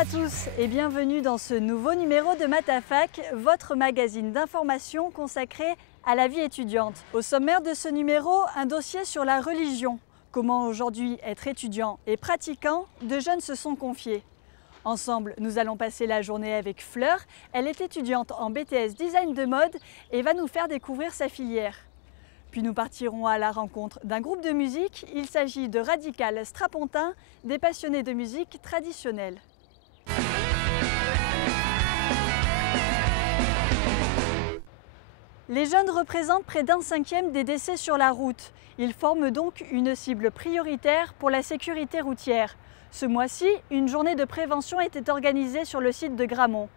à tous et bienvenue dans ce nouveau numéro de Matafac, votre magazine d'information consacré à la vie étudiante. Au sommaire de ce numéro, un dossier sur la religion. Comment aujourd'hui être étudiant et pratiquant, de jeunes se sont confiés. Ensemble, nous allons passer la journée avec Fleur. Elle est étudiante en BTS Design de mode et va nous faire découvrir sa filière. Puis nous partirons à la rencontre d'un groupe de musique. Il s'agit de Radical Strapontin, des passionnés de musique traditionnelle. Les jeunes représentent près d'un cinquième des décès sur la route. Ils forment donc une cible prioritaire pour la sécurité routière. Ce mois-ci, une journée de prévention était organisée sur le site de Gramont.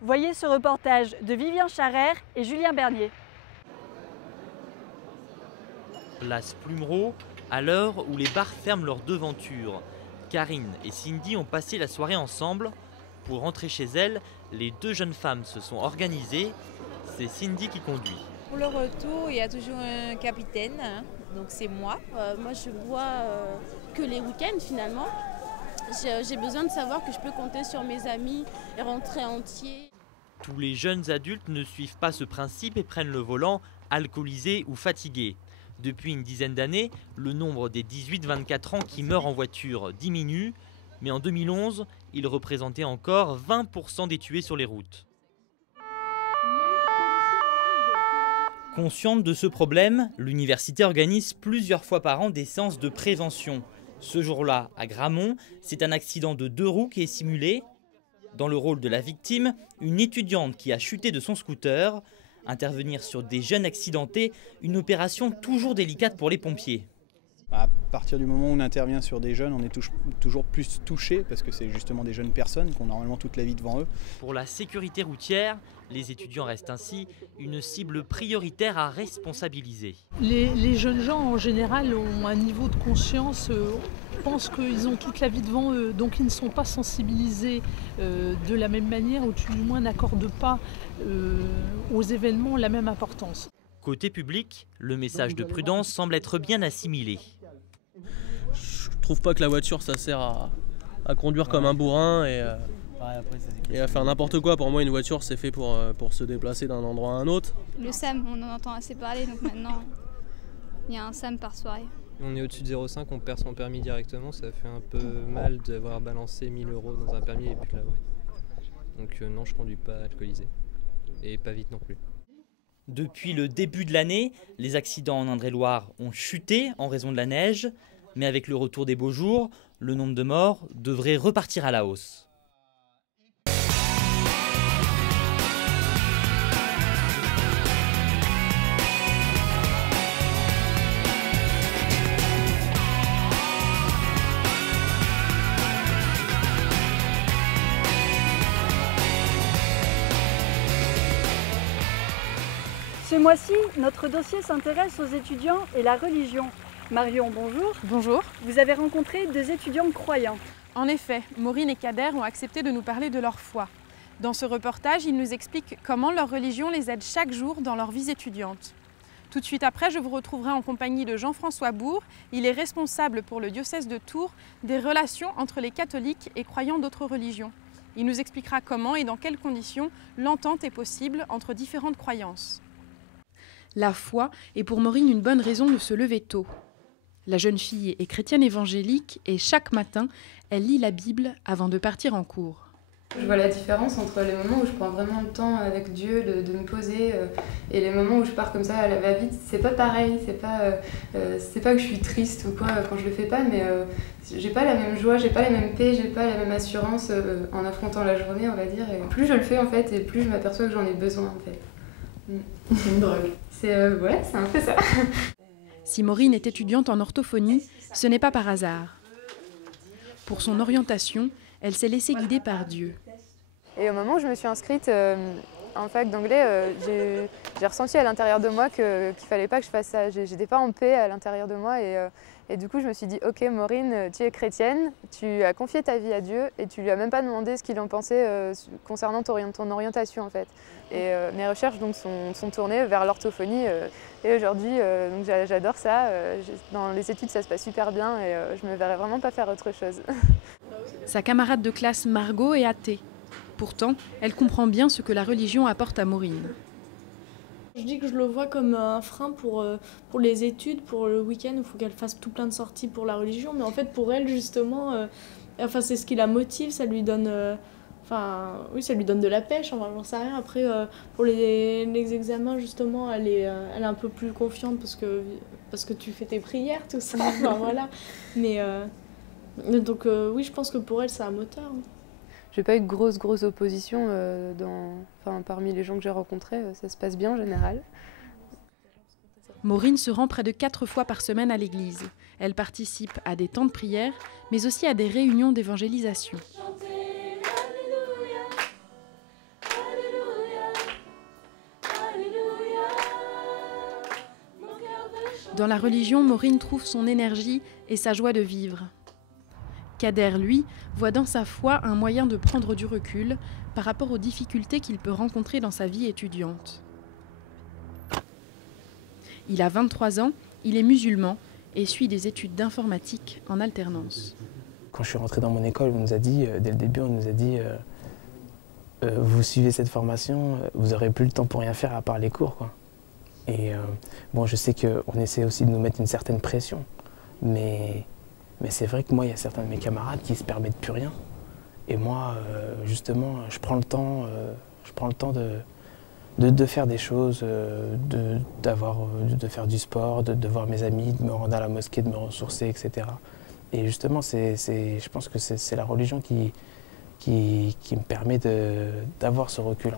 Voyez ce reportage de Vivien Charrère et Julien Bernier. Place Plumereau, à l'heure où les bars ferment leurs devantures. Karine et Cindy ont passé la soirée ensemble. Pour rentrer chez elles, les deux jeunes femmes se sont organisées. C'est Cindy qui conduit. Pour le retour, il y a toujours un capitaine, hein, donc c'est moi. Moi, je bois que les week-ends finalement. J'ai besoin de savoir que je peux compter sur mes amis et rentrer entier. Tous les jeunes adultes ne suivent pas ce principe et prennent le volant alcoolisés ou fatigués. Depuis une dizaine d'années, le nombre des 18-24 ans qui meurent en voiture diminue, mais en 2011, il représentait encore 20% des tués sur les routes. Consciente de ce problème, l'université organise plusieurs fois par an des séances de prévention. Ce jour-là, à Gramont, c'est un accident de deux roues qui est simulé. Dans le rôle de la victime, une étudiante qui a chuté de son scooter. Intervenir sur des jeunes accidentés, une opération toujours délicate pour les pompiers. À partir du moment où on intervient sur des jeunes, on est toujours plus touché parce que c'est justement des jeunes personnes qui ont normalement toute la vie devant eux. Pour la sécurité routière, les étudiants restent ainsi une cible prioritaire à responsabiliser. Les jeunes gens en général ont un niveau de conscience, pensent qu'ils ont toute la vie devant eux, donc ils ne sont pas sensibilisés de la même manière ou du moins n'accordent pas aux événements la même importance. Côté public, le message de prudence semble être bien assimilé. Je trouve pas que la voiture ça sert à conduire comme un bourrin et à faire n'importe quoi. Pour moi, une voiture c'est fait pour se déplacer d'un endroit à un autre. Le SAM, on en entend assez parler, donc maintenant il y a un SAM par soirée. On est au-dessus de 0,5, on perd son permis directement, ça fait un peu mal d'avoir balancé 1000 € dans un permis et puis de l'avoir. Donc non, je conduis pas alcoolisé et pas vite non plus. Depuis le début de l'année, les accidents en Indre-et-Loire ont chuté en raison de la neige, mais avec le retour des beaux jours, le nombre de morts devrait repartir à la hausse. Ce mois-ci, notre dossier s'intéresse aux étudiants et la religion. Marion, bonjour. Bonjour. Vous avez rencontré deux étudiants croyants. En effet, Maureen et Kader ont accepté de nous parler de leur foi. Dans ce reportage, ils nous expliquent comment leur religion les aide chaque jour dans leur vie étudiante. Tout de suite après, je vous retrouverai en compagnie de Jean-François Bourg. Il est responsable pour le diocèse de Tours des relations entre les catholiques et croyants d'autres religions. Il nous expliquera comment et dans quelles conditions l'entente est possible entre différentes croyances. La foi est pour Maureen une bonne raison de se lever tôt. La jeune fille est chrétienne évangélique et chaque matin, elle lit la Bible avant de partir en cours. Je vois la différence entre les moments où je prends vraiment le temps avec Dieu de me poser et les moments où je pars comme ça à la va-vite. C'est pas pareil, c'est pas que je suis triste ou quoi quand je le fais pas, mais j'ai pas la même joie, j'ai pas la même paix, j'ai pas la même assurance en affrontant la journée, on va dire. Et plus je le fais en fait, et plus je m'aperçois que j'en ai besoin en fait. C'est une drogue. C'est un peu ça. Si Maureen est étudiante en orthophonie, ce n'est pas par hasard. Pour son orientation, elle s'est laissée guider par Dieu. Et au moment où je me suis inscrite en fac d'anglais, j'ai ressenti à l'intérieur de moi qu'il fallait pas que je fasse ça. J'étais pas en paix à l'intérieur de moi et du coup je me suis dit ok Maureen, tu es chrétienne, tu as confié ta vie à Dieu et tu lui as même pas demandé ce qu'il en pensait concernant ton orientation en fait. Et mes recherches donc sont tournées vers l'orthophonie et aujourd'hui donc j'adore ça. Dans les études ça se passe super bien et je me verrais vraiment pas faire autre chose. Sa camarade de classe Margot est athée. Pourtant, elle comprend bien ce que la religion apporte à Maureen. Je dis que je le vois comme un frein pour les études, pour le week-end, il faut qu'elle fasse tout plein de sorties pour la religion. Mais en fait, pour elle, justement, c'est ce qui la motive, ça lui donne, ça lui donne de la pêche, j'en sais rien. Après, pour les examens, justement, elle est un peu plus confiante parce que tu fais tes prières, tout ça. Voilà. Mais donc, oui, je pense que pour elle, c'est un moteur. J'ai pas eu de grosse opposition parmi les gens que j'ai rencontrés, ça se passe bien en général. Maureen se rend près de 4 fois par semaine à l'église. Elle participe à des temps de prière, mais aussi à des réunions d'évangélisation. Dans la religion, Maureen trouve son énergie et sa joie de vivre. Kader, lui, voit dans sa foi un moyen de prendre du recul par rapport aux difficultés qu'il peut rencontrer dans sa vie étudiante. Il a 23 ans, il est musulman et suit des études d'informatique en alternance. Quand je suis rentré dans mon école, on nous a dit, dès le début, on nous a dit vous suivez cette formation, vous n'aurez plus le temps pour rien faire à part les cours, quoi. Et bon, je sais qu'on essaie aussi de nous mettre une certaine pression, mais c'est vrai que moi, il y a certains de mes camarades qui ne se permettent plus rien. Et moi, justement, je prends le temps de faire des choses, de faire du sport, de voir mes amis, de me rendre à la mosquée, de me ressourcer, etc. Et justement, je pense que c'est la religion qui me permet d'avoir ce recul.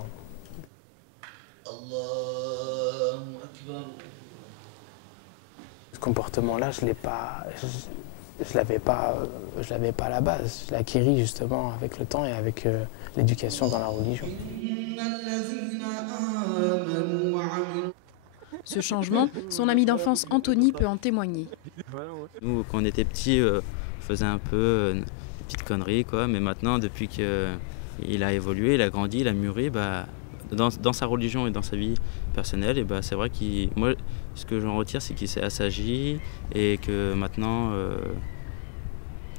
Ce comportement-là, je l'avais pas à la base. Je l'ai acquis justement avec le temps et avec l'éducation dans la religion. Ce changement, son ami d'enfance Anthony peut en témoigner. Nous, quand on était petits, on faisait un peu des petites conneries, quoi. Mais maintenant, depuis qu'il a évolué, il a grandi, il a mûri, dans sa religion et dans sa vie personnelle, et c'est vrai moi, ce que j'en retire, c'est qu'il s'est assagi et que maintenant,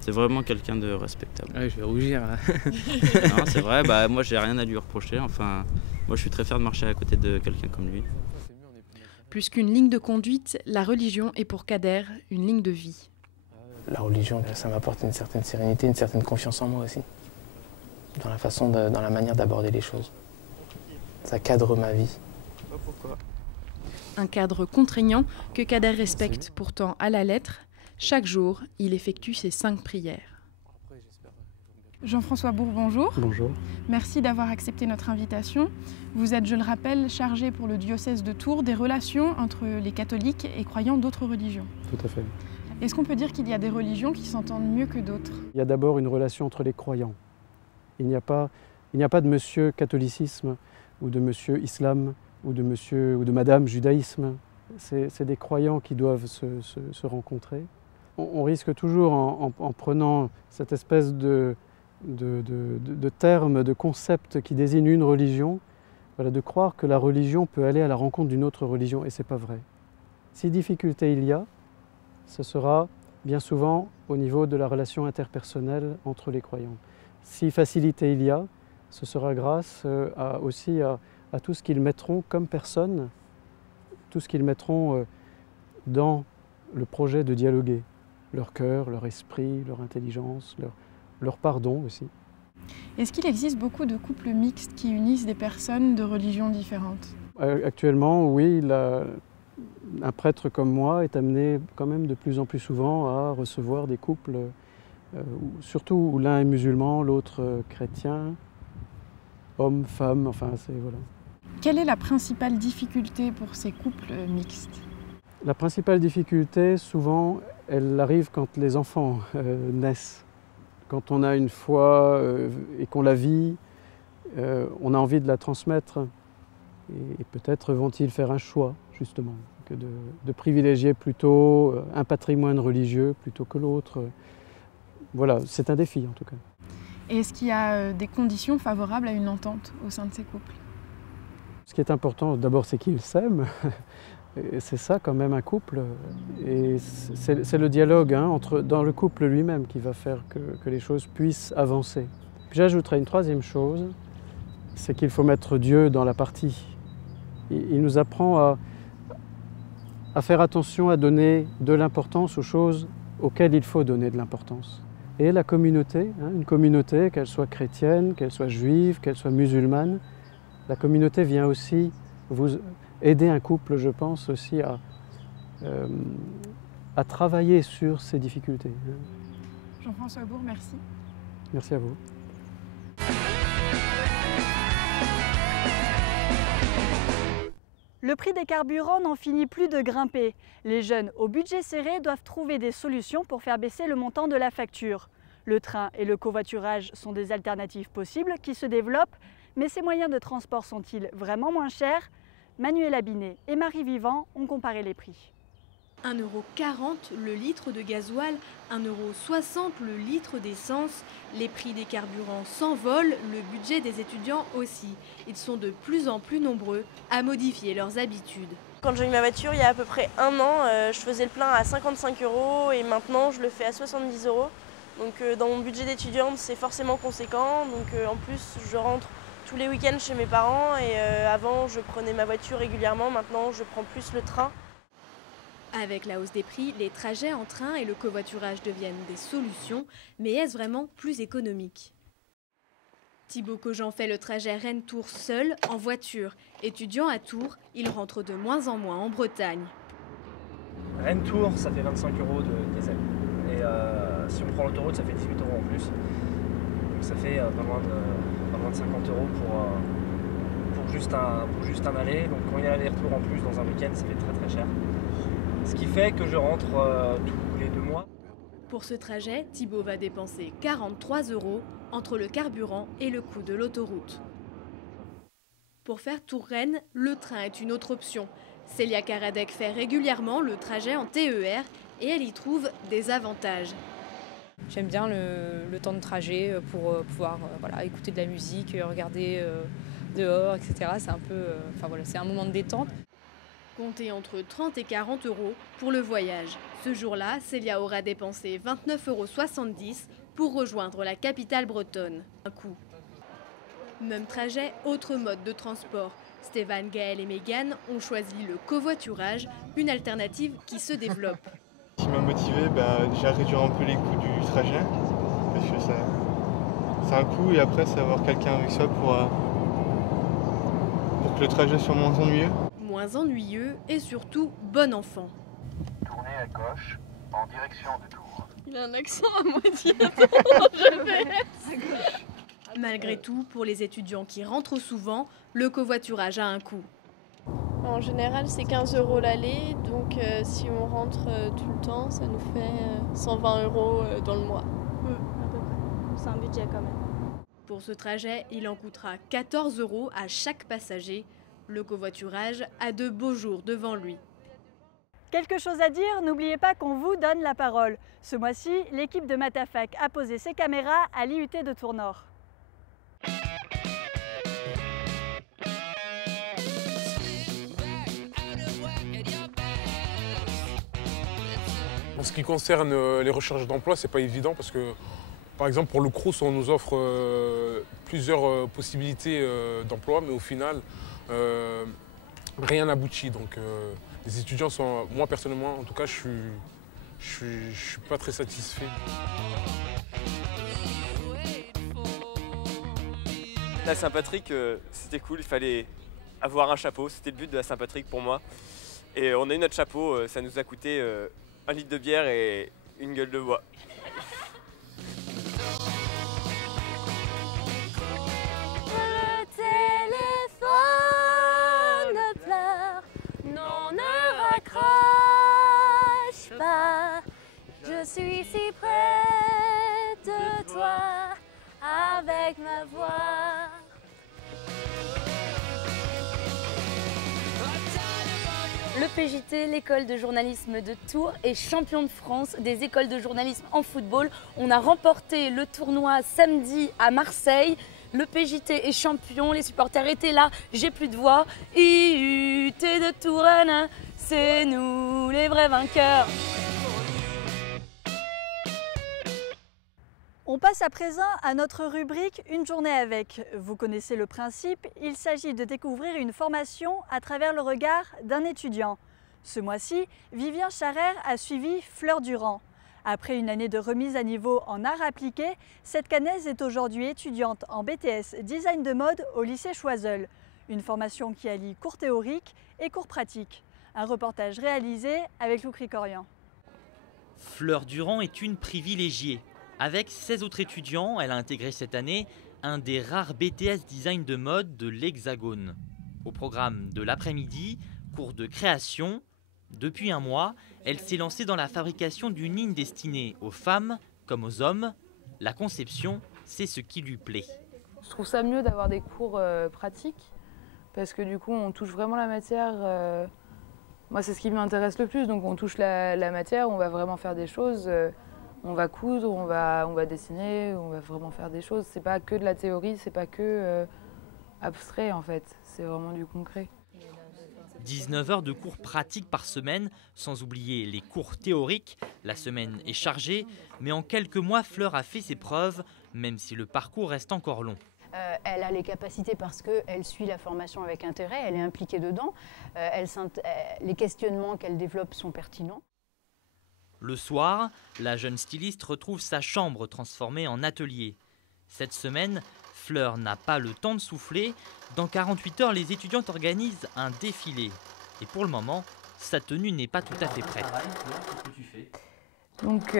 c'est vraiment quelqu'un de respectable. Ouais, je vais rougir. Non, c'est vrai, moi, j'ai rien à lui reprocher. Enfin, moi, je suis très fier de marcher à côté de quelqu'un comme lui. Plus qu'une ligne de conduite, la religion est pour Kader une ligne de vie. La religion, ça m'apporte une certaine sérénité, une certaine confiance en moi aussi. Dans la manière d'aborder les choses. Ça cadre ma vie. Pourquoi ? Un cadre contraignant que Kader respecte pourtant à la lettre. Chaque jour, il effectue ses 5 prières. Jean-François Bourg, bonjour. Bonjour. Merci d'avoir accepté notre invitation. Vous êtes, je le rappelle, chargé pour le diocèse de Tours des relations entre les catholiques et croyants d'autres religions. Tout à fait. Est-ce qu'on peut dire qu'il y a des religions qui s'entendent mieux que d'autres ? Il y a d'abord une relation entre les croyants. Il n'y a pas de monsieur catholicisme ou de monsieur islam ou de monsieur ou de madame judaïsme. C'est des croyants qui doivent se rencontrer. On risque toujours, en prenant cette espèce de termes, de concepts qui désignent une religion, de croire que la religion peut aller à la rencontre d'une autre religion, et ce n'est pas vrai. Si difficulté il y a, ce sera bien souvent au niveau de la relation interpersonnelle entre les croyants. Si facilité il y a, ce sera grâce aussi à tout ce qu'ils mettront comme personne, tout ce qu'ils mettront dans le projet de dialoguer, leur cœur, leur esprit, leur intelligence, leur pardon aussi. Est-ce qu'il existe beaucoup de couples mixtes qui unissent des personnes de religions différentes ? Actuellement, oui, un prêtre comme moi est amené quand même de plus en plus souvent à recevoir des couples, surtout où l'un est musulman, l'autre chrétien, homme, femme, voilà. Quelle est la principale difficulté pour ces couples mixtes ? La principale difficulté, souvent, elle arrive quand les enfants naissent. Quand on a une foi et qu'on la vit, on a envie de la transmettre. Et peut-être vont-ils faire un choix, justement, que de privilégier plutôt un patrimoine religieux plutôt que l'autre. Voilà, c'est un défi en tout cas. Et est-ce qu'il y a des conditions favorables à une entente au sein de ces couples ? Ce qui est important, d'abord, c'est qu'ils s'aiment. Et c'est ça quand même un couple. Et c'est le dialogue dans le couple lui-même qui va faire que les choses puissent avancer. J'ajouterai une troisième chose, c'est qu'il faut mettre Dieu dans la partie. Il nous apprend à faire attention, à donner de l'importance aux choses auxquelles il faut donner de l'importance. Et la communauté, une communauté, qu'elle soit chrétienne, qu'elle soit juive, qu'elle soit musulmane, la communauté vient aussi vous aider un couple, je pense, aussi à travailler sur ces difficultés. Jean-François Bourg, merci. Merci à vous. Le prix des carburants n'en finit plus de grimper. Les jeunes au budget serré doivent trouver des solutions pour faire baisser le montant de la facture. Le train et le covoiturage sont des alternatives possibles qui se développent, mais ces moyens de transport sont-ils vraiment moins chers? Manuel Abinet et Marie Vivant ont comparé les prix. 1,40 € le litre de gasoil, 1,60 € le litre d'essence. Les prix des carburants s'envolent, le budget des étudiants aussi. Ils sont de plus en plus nombreux à modifier leurs habitudes. Quand j'ai eu ma voiture il y a à peu près 1 an, je faisais le plein à 55 € et maintenant je le fais à 70 €. Donc dans mon budget d'étudiante c'est forcément conséquent. Donc en plus je rentre tous les week-ends chez mes parents et avant je prenais ma voiture régulièrement, maintenant je prends plus le train. Avec la hausse des prix, les trajets en train et le covoiturage deviennent des solutions, mais est-ce vraiment plus économique? Thibaut Cogent fait le trajet Rennes-Tours seul, en voiture. Étudiant à Tours, il rentre de moins en moins en Bretagne. Rennes-Tours, ça fait 25 € de diesel. Et si on prend l'autoroute, ça fait 18 € en plus. Donc ça fait pas loin de 50 € pour juste un aller. Donc quand il y a l'aller-retour en plus dans un week-end, ça fait très très cher. Ce qui fait que je rentre tous les 2 mois. Pour ce trajet, Thibaut va dépenser 43 € entre le carburant et le coût de l'autoroute. Pour faire Tours-Rennes, le train est une autre option. Célia Karadec fait régulièrement le trajet en TER et elle y trouve des avantages. J'aime bien le temps de trajet pour pouvoir écouter de la musique, regarder dehors, etc. C'est un peu, c'est un moment de détente. Comptez entre 30 et 40 € pour le voyage. Ce jour-là, Célia aura dépensé 29,70 € pour rejoindre la capitale bretonne. Un coût. Même trajet, autre mode de transport. Stéphane, Gaël et Mégane ont choisi le covoiturage, une alternative qui se développe. Ce qui m'a motivé, déjà à réduire un peu les coûts du trajet, parce que c'est un coût, et après c'est avoir quelqu'un avec soi pour que le trajet soit moins ennuyeux. Moins ennuyeux et surtout bon enfant. Tournez à gauche en direction de Tours. Il a un accent à moitié. Je vais. Malgré tout, pour les étudiants qui rentrent souvent, le covoiturage a un coût. En général, c'est 15 € l'aller, donc si on rentre tout le temps, ça nous fait 120 € dans le mois. À peu près. C'est un budget quand même. Pour ce trajet, il en coûtera 14 € à chaque passager. Le covoiturage a de beaux jours devant lui. Quelque chose à dire? N'oubliez pas qu'on vous donne la parole. Ce mois-ci, l'équipe de Matafac a posé ses caméras à l'IUT de Tours-Nord. En ce qui concerne les recherches d'emploi, c'est pas évident parce que, par exemple, pour le Crous, on nous offre plusieurs possibilités d'emploi, mais au final, rien n'aboutit. Donc, les étudiants sont, moi personnellement, en tout cas, je suis pas très satisfait. La Saint-Patrick, c'était cool, il fallait avoir un chapeau, c'était le but de la Saint-Patrick pour moi. Et on a eu notre chapeau, ça nous a coûté 1 litre de bière et une gueule de bois. Le téléphone pleure, non ne raccroche pas. Je suis si près de toi avec ma voix. Le PJT, l'école de journalisme de Tours, est champion de France des écoles de journalisme en football. On a remporté le tournoi samedi à Marseille. Le PJT est champion, les supporters étaient là, j'ai plus de voix. IUT de Touraine, c'est nous les vrais vainqueurs. On passe à présent à notre rubrique Une journée avec. Vous connaissez le principe, il s'agit de découvrir une formation à travers le regard d'un étudiant. Ce mois-ci, Vivien Charrère a suivi Fleur Durand. Après une année de remise à niveau en arts appliqués, cette Caennaise est aujourd'hui étudiante en BTS Design de mode au lycée Choiseul. Une formation qui allie cours théoriques et cours pratiques. Un reportage réalisé avec Lou Cricorian. Fleur Durand est une privilégiée. Avec 16 autres étudiants, elle a intégré cette année un des rares BTS Design de mode de l'Hexagone. Au programme de l'après-midi, cours de création. Depuis un mois, elle s'est lancée dans la fabrication d'une ligne destinée aux femmes comme aux hommes. La conception, c'est ce qui lui plaît. Je trouve ça mieux d'avoir des cours pratiques parce que du coup, on touche vraiment la matière. Moi, c'est ce qui m'intéresse le plus. Donc, on touche la matière, on va vraiment faire des choses. On va coudre, on va dessiner, on va vraiment faire des choses. C'est pas que de la théorie, c'est pas que abstrait en fait, c'est vraiment du concret. 19 heures de cours pratiques par semaine, sans oublier les cours théoriques. La semaine est chargée, mais en quelques mois, Fleur a fait ses preuves, même si le parcours reste encore long. Elle a les capacités parce qu'elle suit la formation avec intérêt, elle est impliquée dedans. Les questionnements qu'elle développe sont pertinents. Le soir, la jeune styliste retrouve sa chambre transformée en atelier. Cette semaine, Fleur n'a pas le temps de souffler. Dans 48 heures, les étudiantes organisent un défilé. Et pour le moment, sa tenue n'est pas tout à fait prête. Donc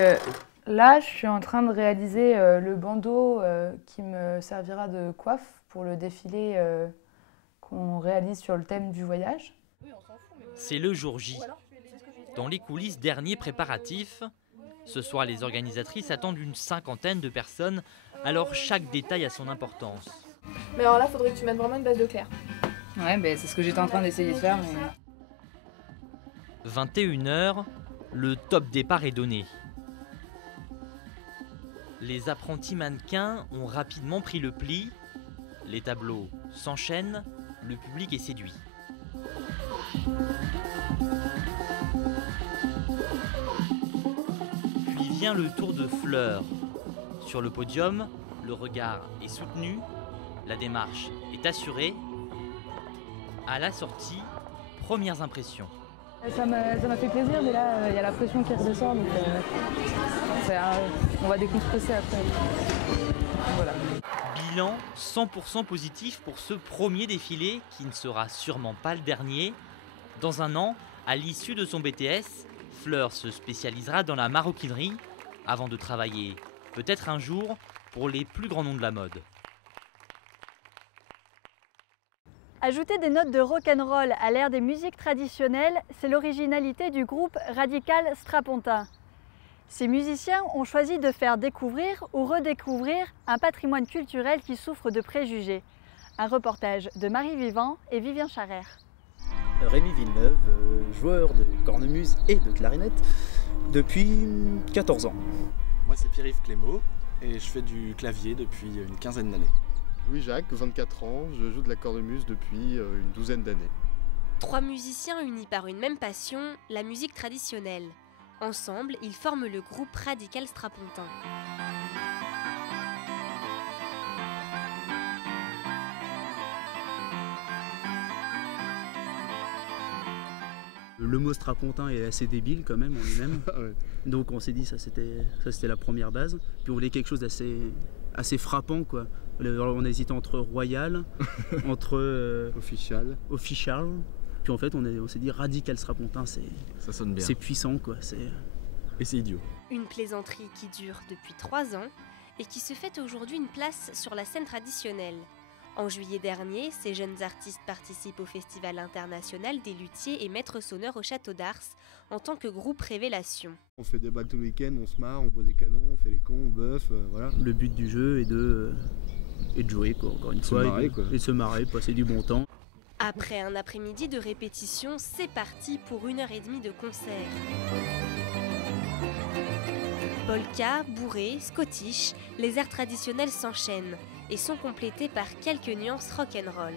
là, je suis en train de réaliser le bandeau qui me servira de coiffe pour le défilé qu'on réalise sur le thème du voyage. C'est le jour J. Dans les coulisses, derniers préparatifs. Ce soir, les organisatrices attendent une 50aine de personnes, alors chaque détail a son importance. Mais alors là, il faudrait que tu mettes vraiment une base de clair. Ouais, ben, c'est ce que j'étais en train d'essayer de faire. Mais... 21h, le top départ est donné. Les apprentis mannequins ont rapidement pris le pli. Les tableaux s'enchaînent, le public est séduit. Puis vient le tour de Fleur. Sur le podium, le regard est soutenu, la démarche est assurée. À la sortie, premières impressions. Ça m'a fait plaisir, mais là, il y a la pression qui redescend, donc on va décompresser après. Voilà. Bilan 100% positif pour ce premier défilé, qui ne sera sûrement pas le dernier. Dans un an, à l'issue de son BTS, Fleur se spécialisera dans la maroquinerie, avant de travailler, peut-être un jour, pour les plus grands noms de la mode. Ajouter des notes de rock'n'roll à l'ère des musiques traditionnelles, c'est l'originalité du groupe Radical Strapontin. Ces musiciens ont choisi de faire découvrir ou redécouvrir un patrimoine culturel qui souffre de préjugés. Un reportage de Marie Vivant et Vivien Charrère. Rémi Villeneuve, joueur de cornemuse et de clarinette depuis 14 ans. Moi c'est Pierre-Yves Clément et je fais du clavier depuis une quinzaine d'années. Louis-Jacques, 24 ans, je joue de la cornemuse depuis une douzaine d'années. 3 musiciens unis par une même passion, la musique traditionnelle. Ensemble, ils forment le groupe Radical Strapontin. Le mot strapontin est assez débile quand même en lui-même. Ouais. Donc on s'est dit ça c'était la première base. Puis on voulait quelque chose d'assez frappant quoi. On a hésité entre royal, entre official. Puis en fait on s'est dit Radical Strapontin, ça sonne bien. C'est puissant quoi. Et c'est idiot. Une plaisanterie qui dure depuis 3 ans et qui se fait aujourd'hui une place sur la scène traditionnelle. En juillet dernier, ces jeunes artistes participent au Festival international des luthiers et maîtres sonneurs au Château d'Ars en tant que groupe Révélation. On fait des balles tout le week-end, on se marre, on boit des canons, on fait les cons, on bœuf, voilà. Le but du jeu est de jouer quoi, encore une fois, et de se marrer, passer du bon temps. Après un après-midi de répétition, c'est parti pour 1h30 de concert. Polka, bourré, scottish, les airs traditionnels s'enchaînent et sont complétés par quelques nuances rock'n'roll.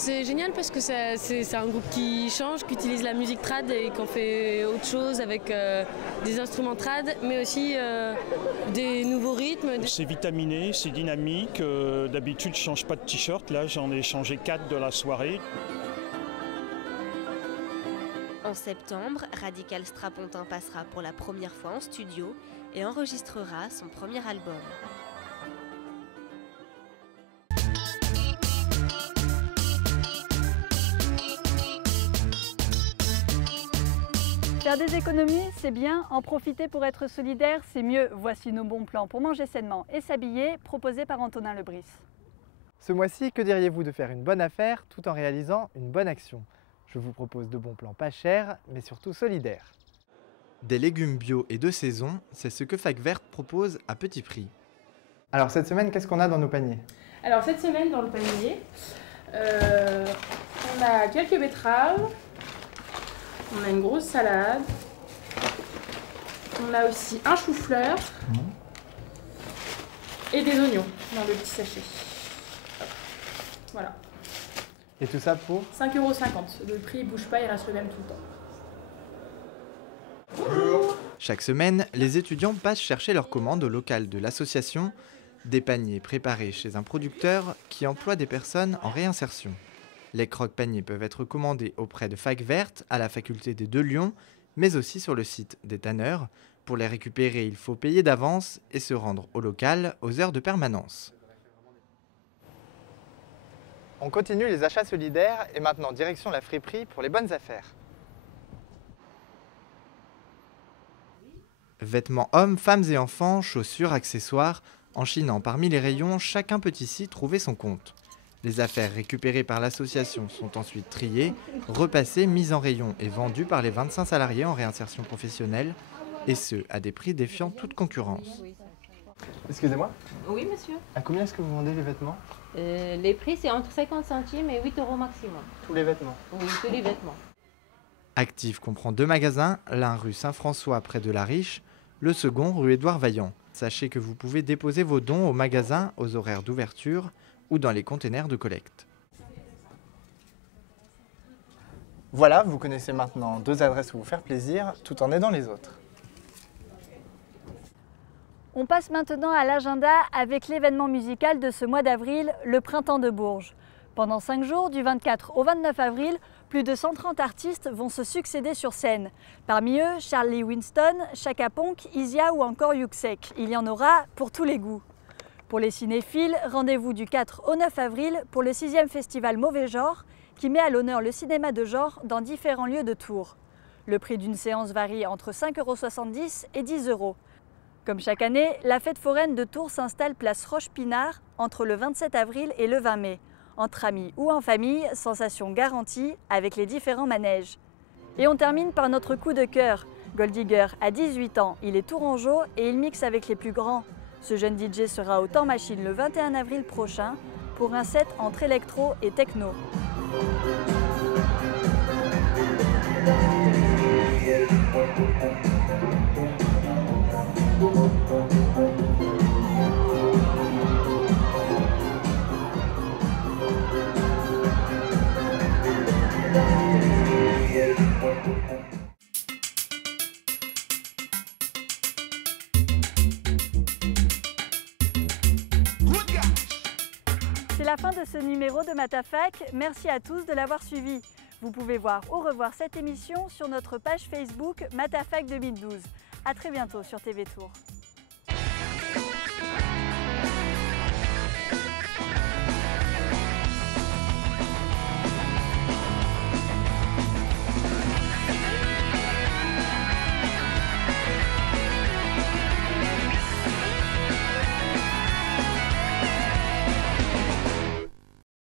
C'est génial parce que c'est un groupe qui change, qui utilise la musique trad et qu'on fait autre chose avec des instruments trad, mais aussi des nouveaux rythmes. C'est vitaminé, c'est dynamique. D'habitude, je ne change pas de t-shirt. Là, j'en ai changé 4 de la soirée. En septembre, Radical Strapontin passera pour la première fois en studio et enregistrera son premier album. Faire des économies, c'est bien. En profiter pour être solidaire, c'est mieux. Voici nos bons plans pour manger sainement et s'habiller, proposés par Antonin Lebris. Ce mois-ci, que diriez-vous de faire une bonne affaire tout en réalisant une bonne action? Je vous propose de bons plans pas chers, mais surtout solidaires. Des légumes bio et de saison, c'est ce que Fac Verte propose à petit prix. Alors cette semaine, qu'est-ce qu'on a dans nos paniers? Alors cette semaine, dans le panier, on a quelques betteraves. On a une grosse salade. On a aussi un chou-fleur et des oignons dans le petit sachet. Voilà. Et tout ça pour 5,50 €. Le prix ne bouge pas, il reste le même tout le temps. Chaque semaine, les étudiants passent chercher leurs commandes au local de l'association, des paniers préparés chez un producteur qui emploie des personnes en réinsertion. Les croque-paniers peuvent être commandés auprès de Fac Verte à la faculté des Deux Lyon, mais aussi sur le site des tanneurs. Pour les récupérer, il faut payer d'avance et se rendre au local aux heures de permanence. On continue les achats solidaires et maintenant direction la friperie pour les bonnes affaires. Vêtements hommes, femmes et enfants, chaussures, accessoires, enchinant parmi les rayons, chacun peut ici trouver son compte. Les affaires récupérées par l'association sont ensuite triées, repassées, mises en rayon et vendues par les 25 salariés en réinsertion professionnelle, et ce, à des prix défiant toute concurrence. Excusez-moi? Oui, monsieur. À combien est-ce que vous vendez les vêtements? Les prix, c'est entre 50 centimes et 8 € maximum. Tous les vêtements? Oui, tous les vêtements. Active comprend 2 magasins, l'un rue Saint-François près de la Riche, le second rue Édouard Vaillant. Sachez que vous pouvez déposer vos dons au magasin aux horaires d'ouverture ou dans les containers de collecte. Voilà, vous connaissez maintenant 2 adresses où vous faire plaisir tout en aidant les autres. On passe maintenant à l'agenda avec l'événement musical de ce mois d'avril, le Printemps de Bourges. Pendant 5 jours, du 24 au 29 avril, plus de 130 artistes vont se succéder sur scène. Parmi eux, Charlie Winston, Chaka Ponk, Isia ou encore Yuxek. Il y en aura pour tous les goûts. Pour les cinéphiles, rendez-vous du 4 au 9 avril pour le 6e festival Mauvais Genre qui met à l'honneur le cinéma de genre dans différents lieux de Tours. Le prix d'une séance varie entre 5,70 € et 10 €. Comme chaque année, la fête foraine de Tours s'installe place Roche-Pinard entre le 27 avril et le 20 mai. Entre amis ou en famille, sensation garantie avec les différents manèges. Et on termine par notre coup de cœur. Goldigger a 18 ans, il est tourangeau et il mixe avec les plus grands. Ce jeune DJ sera au Temps Machine le 21 avril prochain pour un set entre électro et techno. C'est la fin de ce numéro de Matafac. Merci à tous de l'avoir suivi. Vous pouvez voir ou revoir cette émission sur notre page Facebook Matafac 2012. À très bientôt sur TV Tours.